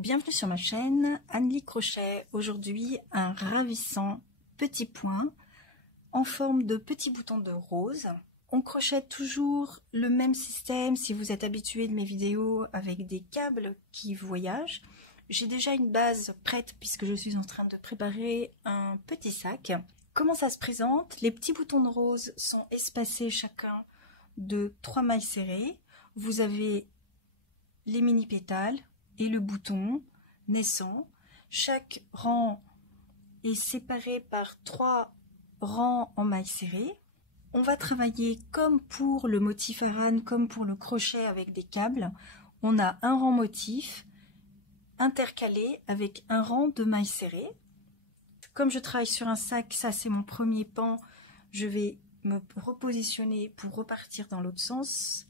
Bienvenue sur ma chaîne Annelie Crochet. Aujourd'hui un ravissant petit point en forme de petit bouton de rose. On crochète toujours le même système si vous êtes habitué de mes vidéos avec des câbles qui voyagent. J'ai déjà une base prête puisque je suis en train de préparer un petit sac. Comment ça se présente? Les petits boutons de rose sont espacés chacun de 3 mailles serrées. Vous avez les mini pétales et le bouton naissant. Chaque rang est séparé par 3 rangs en mailles serrées. On va travailler comme pour le motif Aran, comme pour le crochet avec des câbles. On a un rang motif intercalé avec un rang de mailles serrées. Comme je travaille sur un sac, ça c'est mon premier pan, je vais me repositionner pour repartir dans l'autre sens.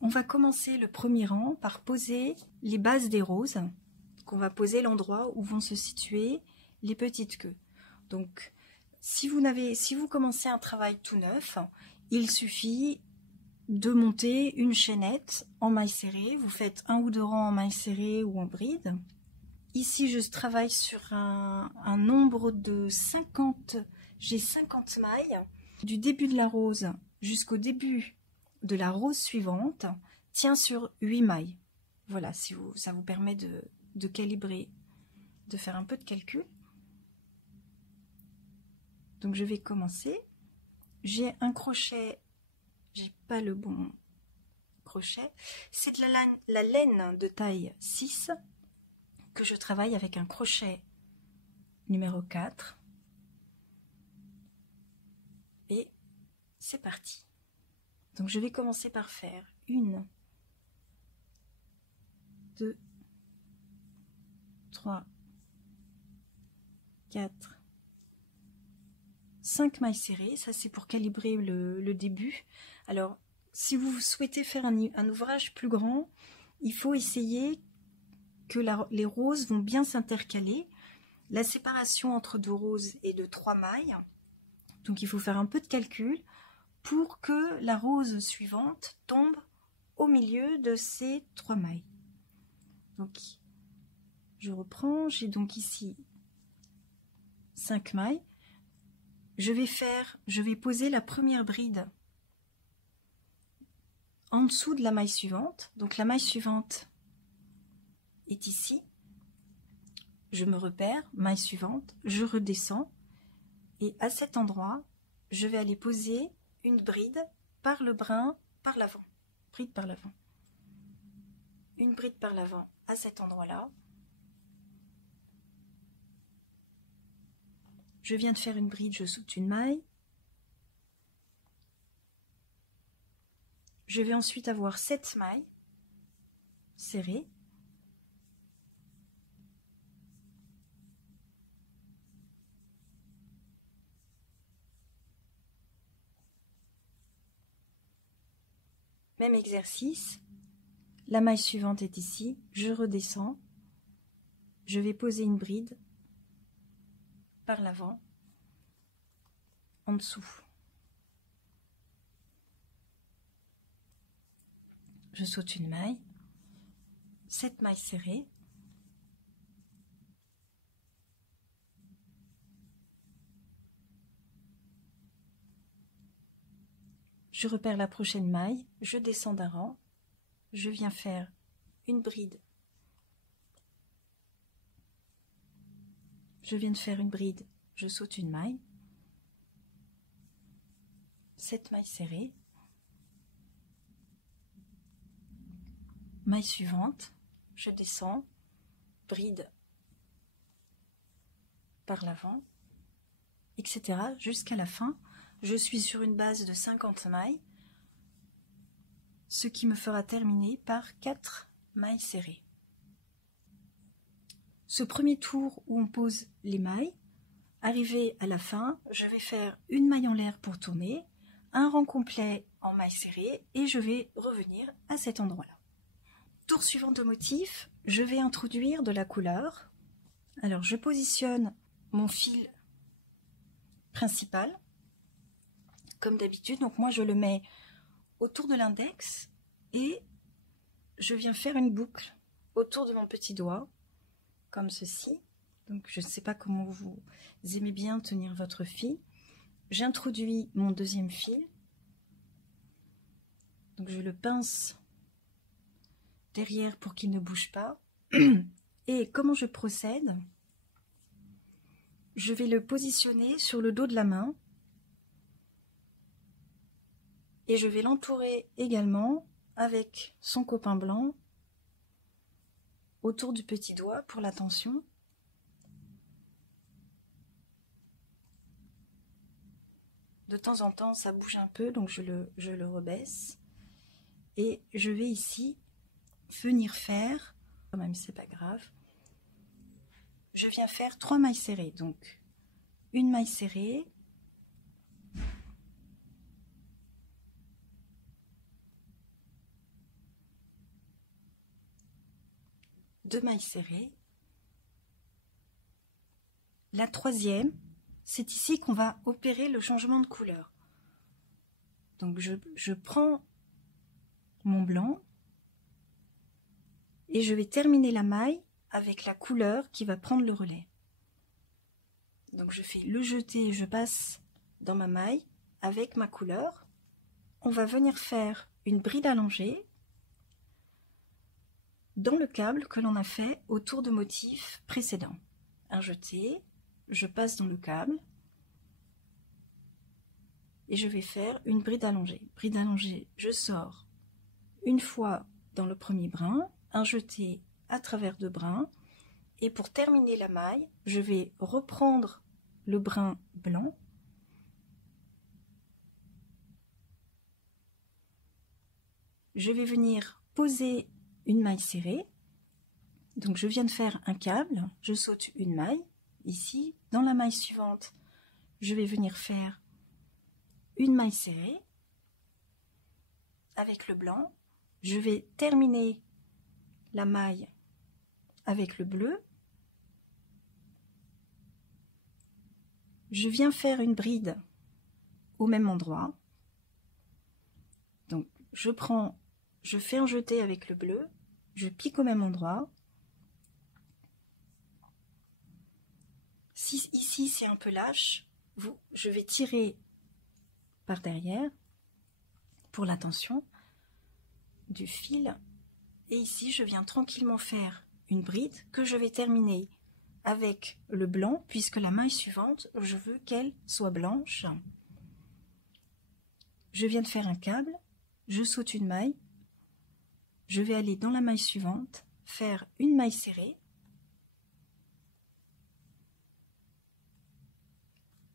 On va commencer le premier rang par poser les bases des roses. Donc on va poser l'endroit où vont se situer les petites queues. Donc si vous commencez un travail tout neuf, il suffit de monter une chaînette en mailles serrées. Vous faites un ou deux rangs en mailles serrées ou en bride. Ici je travaille sur un nombre de 50, j'ai 50 mailles. Du début de la rose jusqu'au début de la rose suivante tient sur 8 mailles. Voilà, ça vous permet de calibrer, de faire un peu de calcul. Donc je vais commencer. J'ai un crochet, j'ai pas le bon crochet. C'est de la laine de taille 6 que je travaille avec un crochet numéro 4. Et c'est parti. Donc je vais commencer par faire 1, 2, 3, 4, 5 mailles serrées. Ça c'est pour calibrer le début. Alors si vous souhaitez faire un ouvrage plus grand, il faut essayer que les roses vont bien s'intercaler. La séparation entre 2 roses est de 3 mailles. Donc il faut faire un peu de calcul pour que la rose suivante tombe au milieu de ces 3 mailles. Donc je reprends, j'ai donc ici 5 mailles. Je vais poser la première bride en dessous de la maille suivante. Donc la maille suivante est ici. Je me repère, maille suivante, je redescends et à cet endroit, je vais aller poser une bride par le brin par l'avant. Bride par l'avant. Une bride par l'avant à cet endroit-là. Je viens de faire une bride, je saute une maille. Je vais ensuite avoir 7 mailles serrées. Même exercice. La maille suivante est ici, je redescends. Je vais poser une bride par l'avant, en dessous. Je saute une maille, 7 mailles serrées. Je repère la prochaine maille, je descends d'un rang, je viens faire une bride. Je viens de faire une bride, je saute une maille, 7 mailles serrées. Maille suivante, je descends, bride par l'avant, etc. jusqu'à la fin. Je suis sur une base de 50 mailles, ce qui me fera terminer par 4 mailles serrées. Ce premier tour où on pose les mailles, arrivé à la fin, je vais faire une maille en l'air pour tourner, un rang complet en mailles serrées et je vais revenir à cet endroit-là. Tour suivant de motif, je vais introduire de la couleur. Alors je positionne mon fil principal comme d'habitude, donc moi je le mets autour de l'index et je viens faire une boucle autour de mon petit doigt comme ceci. Donc je ne sais pas comment vous aimez bien tenir votre fil. J'introduis mon deuxième fil. Donc je le pince derrière pour qu'il ne bouge pas. Et comment je procède? Je vais le positionner sur le dos de la main. Et je vais l'entourer également avec son copain blanc autour du petit doigt pour la tension. De temps en temps, ça bouge un peu, donc je le rebaisse. Et je vais ici venir faire, quand même c'est pas grave, je viens faire 3 mailles serrées. Donc une maille serrée, deux mailles serrées. La troisième, c'est ici qu'on va opérer le changement de couleur. Donc je prends mon blanc et je vais terminer la maille avec la couleur qui va prendre le relais. Donc je fais le jeté, je passe dans ma maille avec ma couleur. On va venir faire une bride allongée dans le câble que l'on a fait autour de motifs précédents. Un jeté, je passe dans le câble et je vais faire une bride allongée. Bride allongée, je sors une fois dans le premier brin, un jeté à travers 2 brins, et pour terminer la maille, je vais reprendre le brin blanc je vais venir poser une maille serrée. Donc je viens de faire un câble, je saute une maille ici. Dans la maille suivante, je vais venir faire une maille serrée avec le blanc. Je vais terminer la maille avec le bleu. Je viens faire une bride au même endroit. Donc je fais un jeté avec le bleu, je pique au même endroit. Si ici c'est un peu lâche, je vais tirer par derrière pour la tension du fil. Et ici je viens tranquillement faire une bride que je vais terminer avec le blanc, puisque la maille suivante, je veux qu'elle soit blanche. Je viens de faire un câble, je saute une maille, je vais aller dans la maille suivante, faire une maille serrée.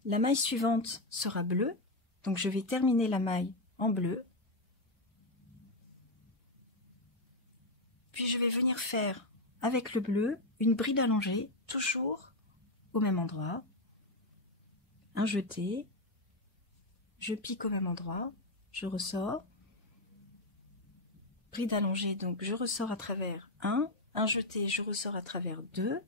La maille suivante sera bleue, donc je vais terminer la maille en bleu. Puis je vais venir faire avec le bleu une bride allongée, toujours au même endroit. Un jeté, je pique au même endroit, je ressors. Bride allongée, donc je ressors à travers un jeté, je ressors à travers 2.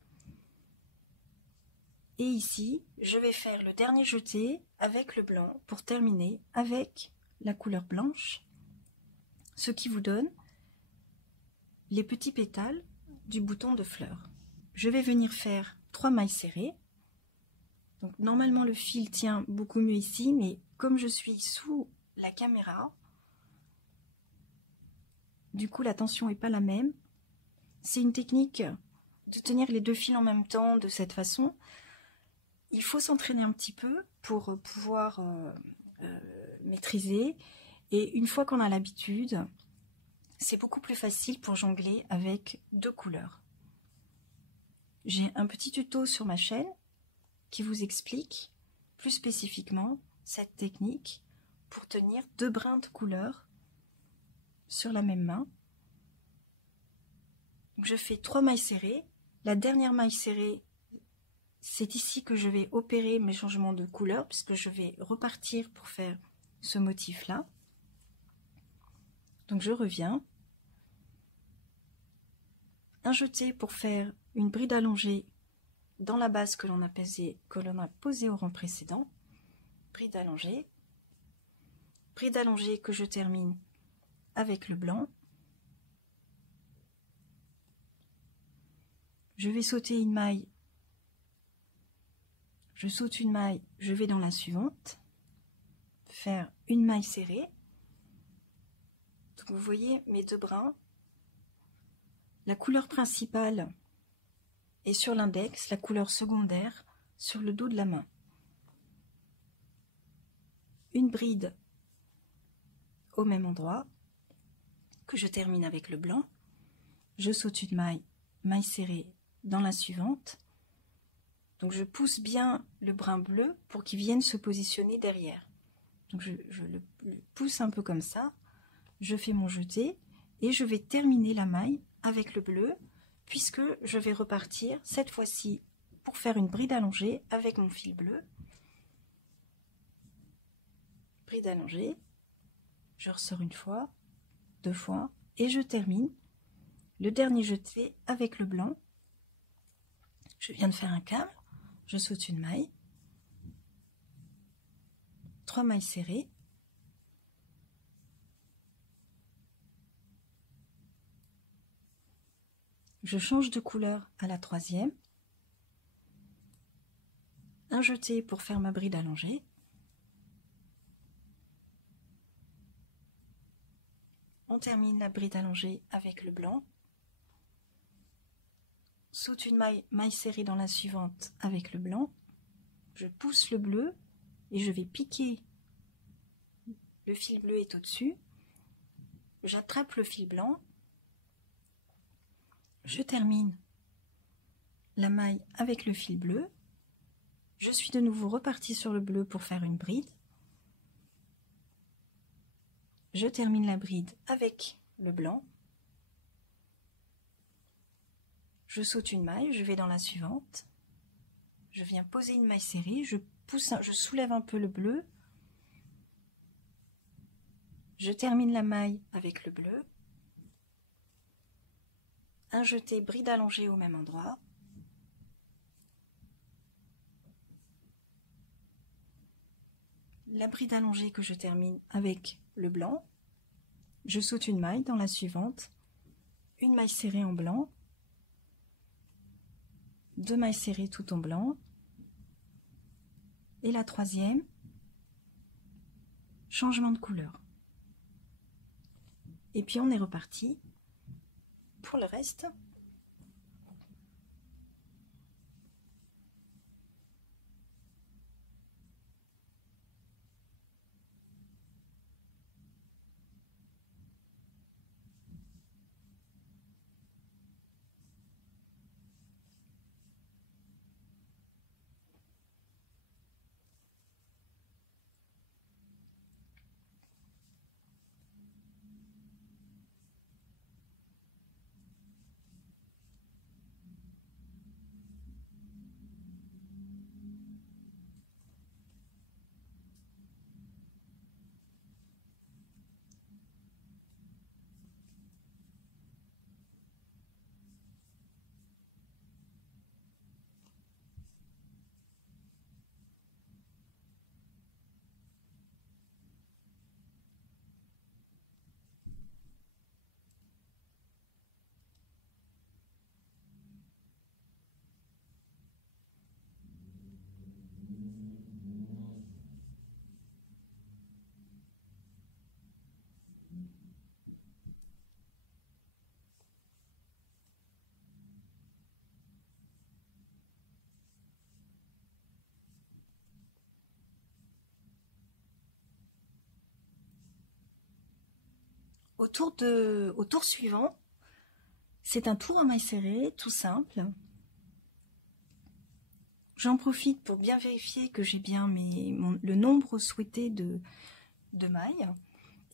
Et ici, je vais faire le dernier jeté avec le blanc pour terminer avec la couleur blanche, ce qui vous donne les petits pétales du bouton de fleur. Je vais venir faire 3 mailles serrées. Donc normalement le fil tient beaucoup mieux ici, mais comme je suis sous la caméra, du coup la tension n'est pas la même. C'est une technique de tenir les 2 fils en même temps de cette façon. Il faut s'entraîner un petit peu pour pouvoir maîtriser. Et une fois qu'on a l'habitude, c'est beaucoup plus facile pour jongler avec 2 couleurs. J'ai un petit tuto sur ma chaîne qui vous explique plus spécifiquement cette technique pour tenir 2 brins de couleur sur la même main. Donc je fais 3 mailles serrées. La dernière maille serrée, c'est ici que je vais opérer mes changements de couleur, puisque je vais repartir pour faire ce motif là. Donc je reviens, un jeté pour faire une bride allongée dans la base que l'on a posée au rang précédent, bride allongée que je termine avec le blanc. je vais sauter une maille, je saute une maille, je vais dans la suivante, faire une maille serrée. Donc vous voyez mes deux brins, la couleur principale est sur l'index, la couleur secondaire sur le dos de la main. Une bride au même endroit, que je termine avec le blanc. Je saute une maille, maille serrée dans la suivante. Donc je pousse bien le brin bleu pour qu'il vienne se positionner derrière. Donc je le pousse un peu comme ça. Je fais mon jeté et je vais terminer la maille avec le bleu, puisque je vais repartir cette fois-ci pour faire une bride allongée avec mon fil bleu. Bride allongée, je ressors une fois, deux fois, et je termine le dernier jeté avec le blanc. Je viens de faire un câble, je saute une maille, 3 mailles serrées, je change de couleur à la troisième, un jeté pour faire ma bride allongée, on termine la bride allongée avec le blanc, saute une maille, maille serrée dans la suivante avec le blanc, je pousse le bleu et je vais piquer, le fil bleu est au-dessus, j'attrape le fil blanc, je termine la maille avec le fil bleu, je suis de nouveau repartie sur le bleu pour faire une bride, je termine la bride avec le blanc, je saute une maille, je vais dans la suivante, je viens poser une maille serrée, je soulève un peu le bleu, je termine la maille avec le bleu, un jeté, bride allongée au même endroit, la bride allongée que je termine avec le blanc, je saute une maille dans la suivante, une maille serrée en blanc, 2 mailles serrées tout en blanc, et la troisième, changement de couleur. Et puis on est reparti pour le reste. Au tour suivant, c'est un tour en maille serrée, tout simple. J'en profite pour bien vérifier que j'ai bien le nombre souhaité de mailles.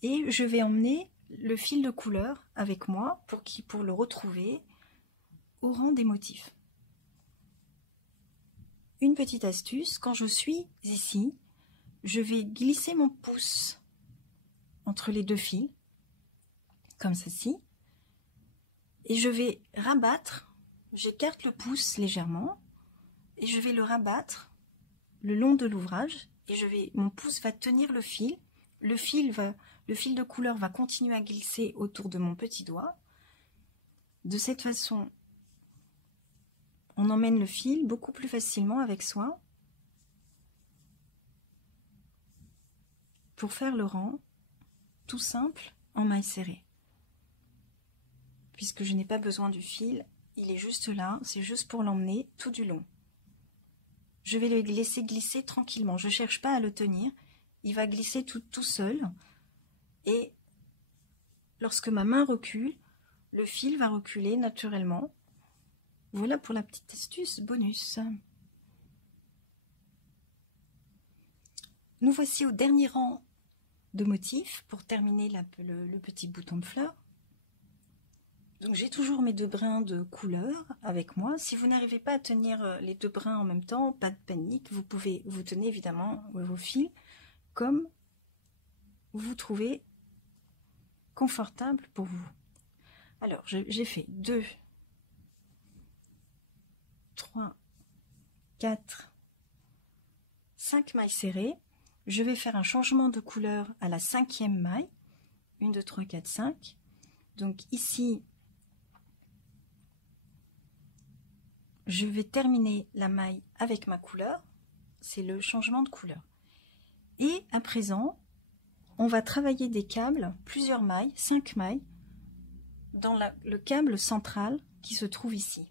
Et je vais emmener le fil de couleur avec moi pour le retrouver au rang des motifs. Une petite astuce, quand je suis ici, je vais glisser mon pouce entre les deux fils, comme ceci, et je vais rabattre, j'écarte le pouce légèrement, et je vais le rabattre le long de l'ouvrage, et mon pouce va tenir le fil de couleur va continuer à glisser autour de mon petit doigt. De cette façon, on emmène le fil beaucoup plus facilement avec soi pour faire le rang tout simple en maille serrée. Puisque je n'ai pas besoin du fil, il est juste là, c'est juste pour l'emmener tout du long. Je vais le laisser glisser tranquillement, je ne cherche pas à le tenir, il va glisser tout seul et lorsque ma main recule, le fil va reculer naturellement. Voilà pour la petite astuce bonus. Nous voici au dernier rang de motifs pour terminer le petit bouton de fleur. Donc j'ai toujours mes 2 brins de couleur avec moi. Si vous n'arrivez pas à tenir les 2 brins en même temps, pas de panique, vous tenez évidemment vos fils comme vous trouvez confortable pour vous. Alors j'ai fait 2, 3, 4, 5 mailles serrées. Je vais faire un changement de couleur à la 5e maille. 1, 2, 3, 4, 5. Donc ici, je vais terminer la maille avec ma couleur, c'est le changement de couleur. Et à présent, on va travailler des câbles, plusieurs mailles, 5 mailles, dans le câble central qui se trouve ici.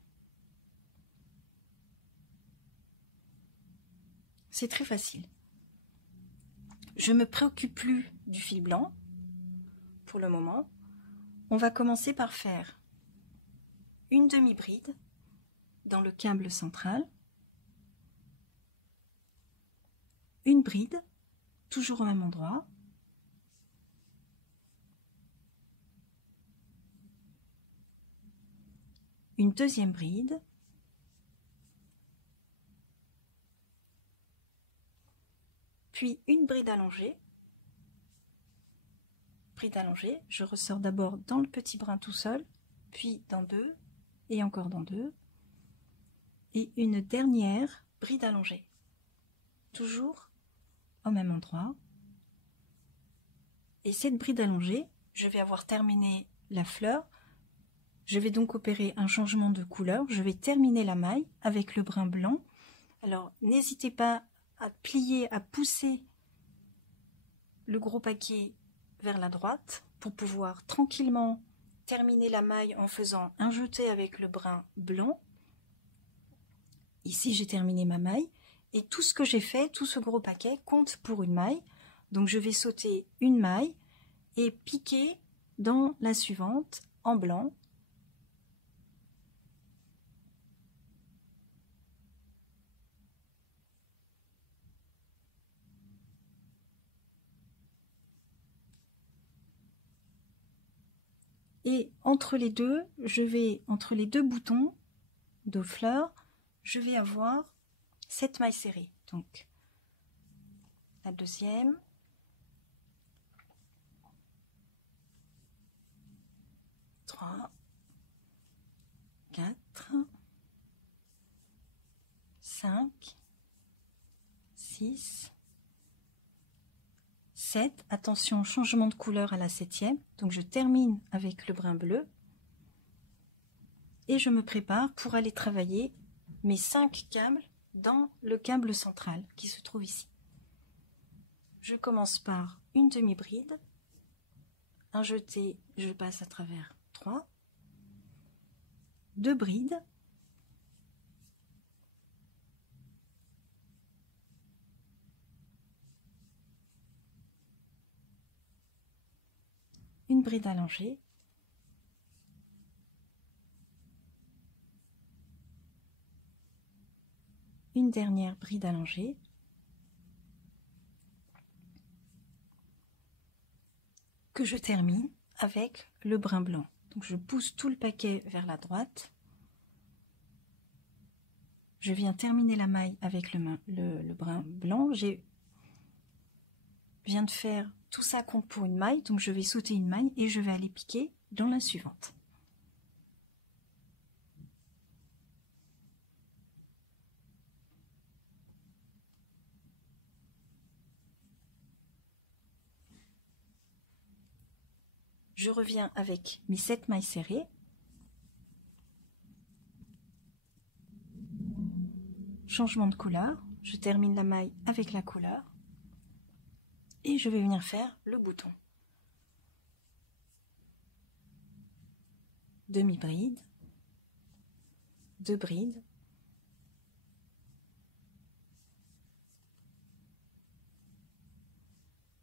C'est très facile. Je ne me préoccupe plus du fil blanc pour le moment. On va commencer par faire une demi-bride dans le câble central, une bride, toujours au même endroit, une deuxième bride, puis une bride allongée. Bride allongée, je ressors d'abord dans le petit brin tout seul, puis dans 2, et encore dans 2, et une dernière bride allongée, toujours au même endroit. Et cette bride allongée, je vais avoir terminé la fleur, je vais donc opérer un changement de couleur, je vais terminer la maille avec le brin blanc. Alors n'hésitez pas à plier, à pousser le gros paquet vers la droite pour pouvoir tranquillement terminer la maille en faisant un jeté avec le brin blanc. Ici j'ai terminé ma maille et tout ce que j'ai fait, tout ce gros paquet compte pour une maille. Donc je vais sauter une maille et piquer dans la suivante en blanc. Et entre les deux boutons de fleurs, je vais avoir 7 mailles serrées. Donc la deuxième, trois, 4, 5, 6, 7. Attention, changement de couleur à la 7e. Donc je termine avec le brin bleu. Et je me prépare pour aller travailler mes 5 câbles dans le câble central qui se trouve ici. Je commence par une demi-bride, un jeté, je passe à travers 3, 2 brides, une bride allongée, une dernière bride allongée, que je termine avec le brin blanc. Donc je pousse tout le paquet vers la droite. Je viens terminer la maille avec le brin blanc. Je viens de faire tout ça compte pour une maille, donc je vais sauter une maille et je vais aller piquer dans la suivante. Je reviens avec mes 7 mailles serrées. changement de couleur, je termine la maille avec la couleur et je vais venir faire le bouton. Demi-bride, 2 brides,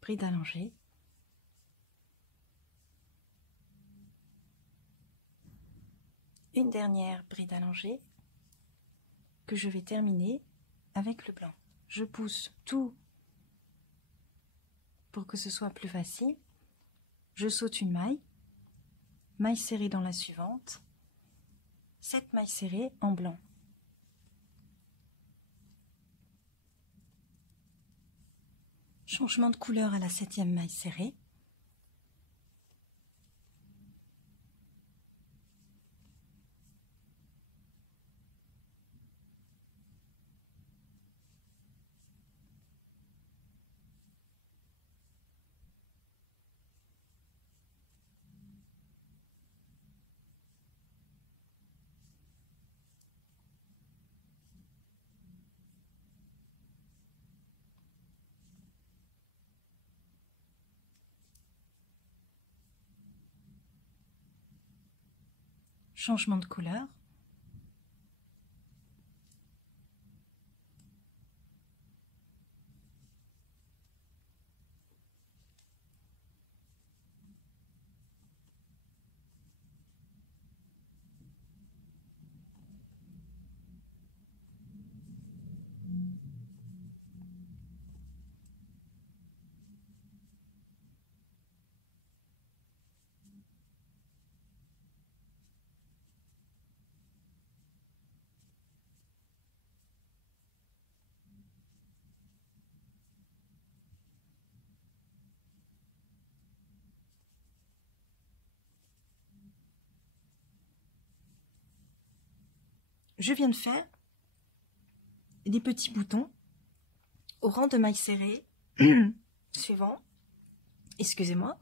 bride allongée, une dernière bride allongée que je vais terminer avec le blanc. Je pousse tout pour que ce soit plus facile. Je saute une maille, maille serrée dans la suivante, 7 mailles serrées en blanc. Changement de couleur à la 7e maille serrée. Changement de couleur. Je viens de faire des petits boutons au rang de mailles serrées suivant. Excusez-moi.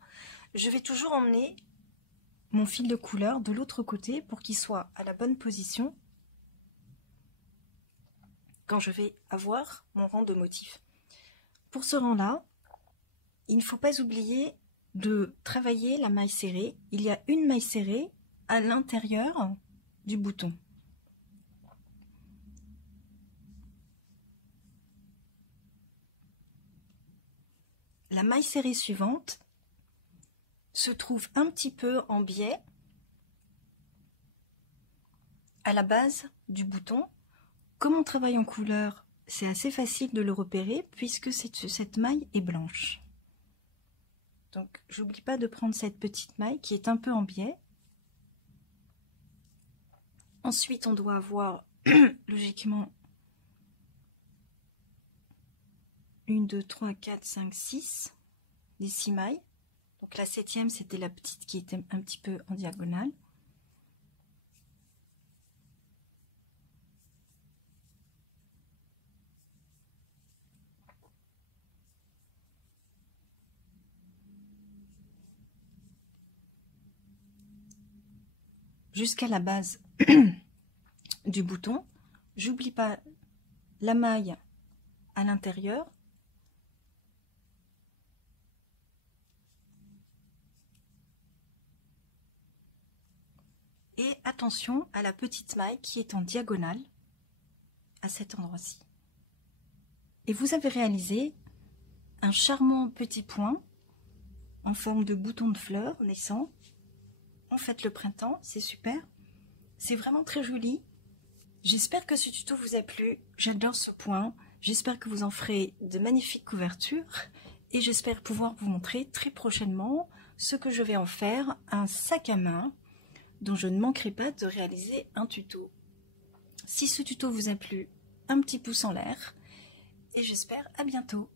Je vais toujours emmener mon fil de couleur de l'autre côté pour qu'il soit à la bonne position quand je vais avoir mon rang de motifs. Pour ce rang-là, il ne faut pas oublier de travailler la maille serrée. Il y a une maille serrée à l'intérieur du bouton. La maille serrée suivante se trouve un petit peu en biais à la base du bouton. Comme on travaille en couleur, c'est assez facile de le repérer puisque cette maille est blanche. Donc j'oublie pas de prendre cette petite maille qui est un peu en biais. Ensuite on doit avoir logiquement 1, 2, 3, 4, 5, 6, les 6 mailles. Donc la 7e, c'était la petite qui était un petit peu en diagonale. Jusqu'à la base du bouton. J'oublie pas la maille à l'intérieur. Et attention à la petite maille qui est en diagonale à cet endroit-ci. Et vous avez réalisé un charmant petit point en forme de bouton de fleurs naissant. En fait, le printemps, c'est super. C'est vraiment très joli. J'espère que ce tuto vous a plu. J'adore ce point. J'espère que vous en ferez de magnifiques couvertures. Et j'espère pouvoir vous montrer très prochainement ce que je vais en faire, un sac à main dont je ne manquerai pas de réaliser un tuto. Si ce tuto vous a plu, un petit pouce en l'air. Et j'espère à bientôt.